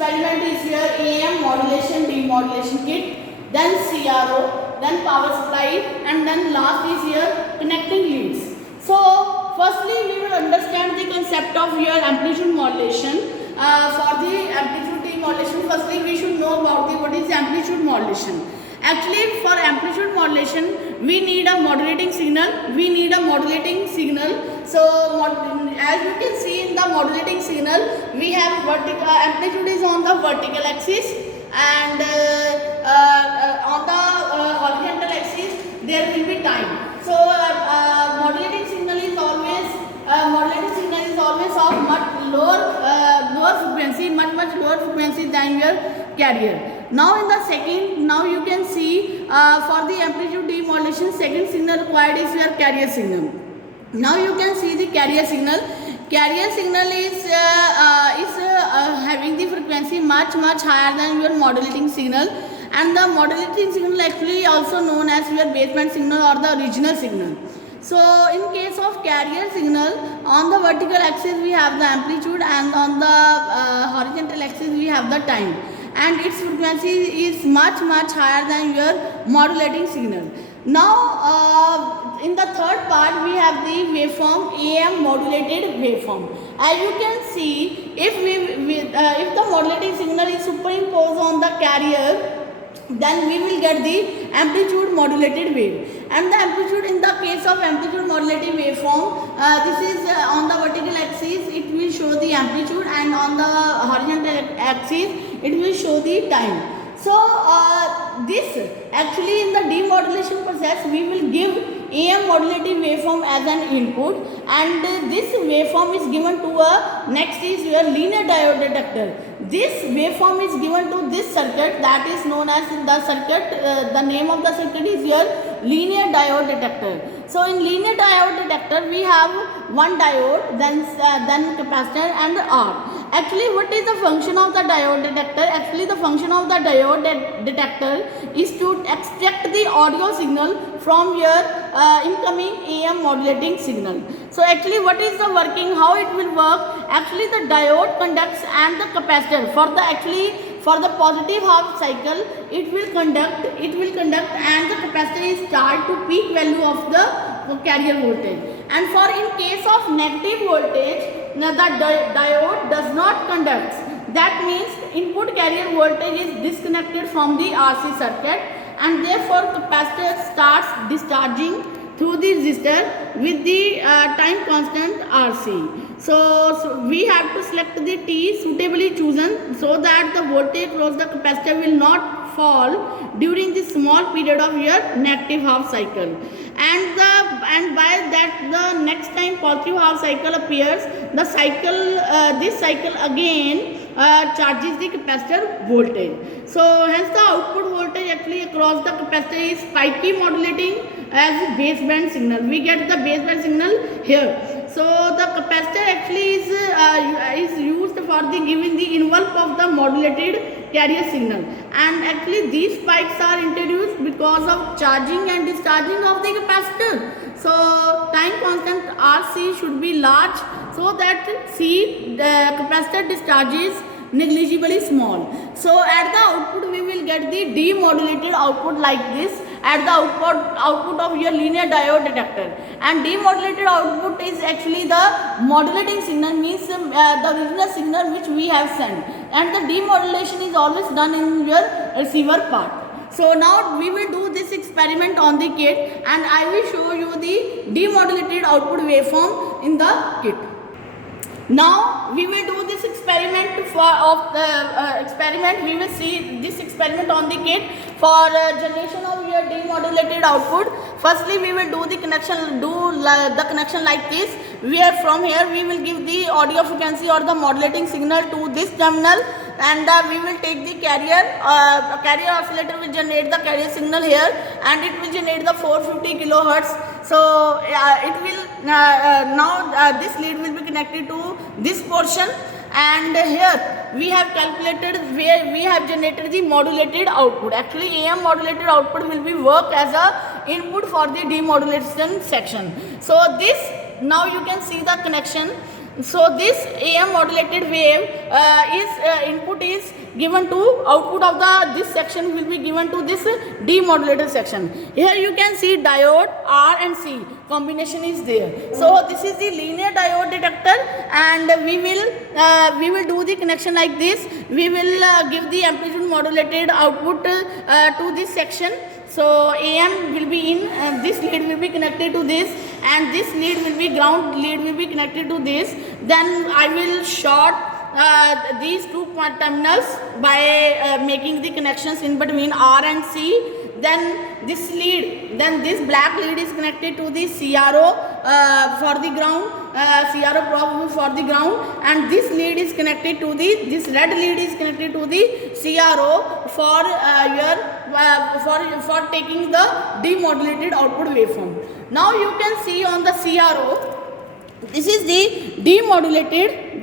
experiment is here: AM modulation, demodulation kit, then CRO, then power supply, and then last is here connecting leads. So firstly we will understand the concept of your amplitude modulation. For the amplitude demodulation, firstly we should know about what is amplitude modulation. Actually, for amplitude modulation, we need a modulating signal. So, as you can see in the modulating signal, we have vertical amplitude is on the vertical axis, and on the horizontal axis there will be time. So, modulating signal is always of much lower frequency, much lower frequency than your carrier. Now in the second, now you can see for the amplitude demodulation, second signal required is your carrier signal. Now you can see the carrier signal. Carrier signal is having the frequency much higher than your modulating signal, and the modulating signal actually also known as your baseband signal or the original signal. So in case of carrier signal, on the vertical axis we have the amplitude, and on the horizontal axis we have the time, and its frequency is much higher than your modulating signal. Now in the third part we have the waveform, AM modulated waveform. As you can see, if the modulating signal is superimposed on the carrier, then we will get the amplitude modulated wave. And the amplitude, in the case of amplitude modulated waveform, this is on the vertical axis it will show the amplitude, and on the horizontal axis it will show the time. So this actually in the demodulation process we will give AM modulated waveform as an input, and this waveform is given to a next is your linear diode detector. This waveform is given to this circuit, that is known as the circuit, the name of the circuit is your linear diode detector. So in linear diode detector we have one diode, then capacitor and R. Actually, what is the function of the diode detector? Actually, the function of the diode detector is to extract the audio signal from your incoming AM modulating signal. So actually, what is the working? How it will work? Actually, the diode conducts and the capacitor for the positive half cycle it will conduct, and the capacitor is charged to peak value of the carrier voltage. And for in case of negative voltage, now the diode does not conduct. That means input carrier voltage is disconnected from the RC circuit, and therefore capacitor starts discharging through the resistor with the time constant RC. So we have to select the T suitably chosen so that the voltage across the capacitor will not fall during the small period of your negative half cycle, and by that the next time positive half cycle appears, the cycle this cycle again charges the capacitor voltage. So hence the output voltage actually across the capacitor is spiky modulating as baseband signal. We get the baseband signal here. So the capacitor actually is used for the giving the envelope of the modulated carrier signal, and actually these spikes are introduced because of charging and discharging of the capacitor. So time constant RC should be large so that the capacitor discharges negligibly small. So at the output we will get the demodulated output like this at the output of your linear diode detector, and demodulated output is actually the modulating signal, means the original signal which we have sent, and the demodulation is always done in your receiver part. So now we will do this experiment on the kit, and I will show you the demodulated output waveform in the kit. Now we will do this experiment we will see this experiment on the kit for generation of your demodulated output. Firstly, we will do the connection like this, where from here we will give the audio frequency or the modulating signal to this terminal, and we will take the carrier oscillator will generate the carrier signal here, and it will generate the 450 kilohertz. So it will now this lead will be connected to this portion, and here we have calculated where we have generated the modulated output. Actually AM modulated output will be work as a input for the demodulation section. So this, now you can see the connection. So this AM modulated wave input is given to output of this section will be given to this demodulated section. Here you can see diode R and C combination is there. So this is the linear diode detector, and we will do the connection like this. We will give the amplitude modulated output to this section. So AM will be in, this lead will be connected to this, and this lead will be ground lead will be connected to this. Then I will short these two terminals by making the connections in between R and C. Then this black lead is connected to the CRO for the ground, CRO probe for the ground, and this lead is connected to this red lead is connected to the CRO for for taking the demodulated output waveform. Now you can see on the CRO, this is the demodulated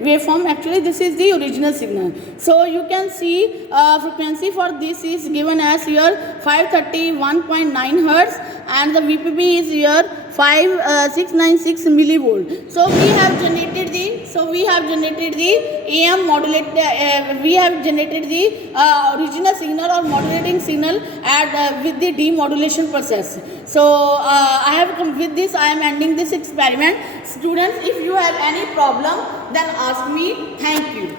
waveform. Actually this is the original signal. So you can see frequency for this is given as here 531.9 hertz, and the VPB is here 5696 millivolt. So we have generated the AM modulated, we have generated the original signal or modulating signal with the demodulation process. So with this I am ending this experiment. Students, if you have any problem, then ask me. Thank you.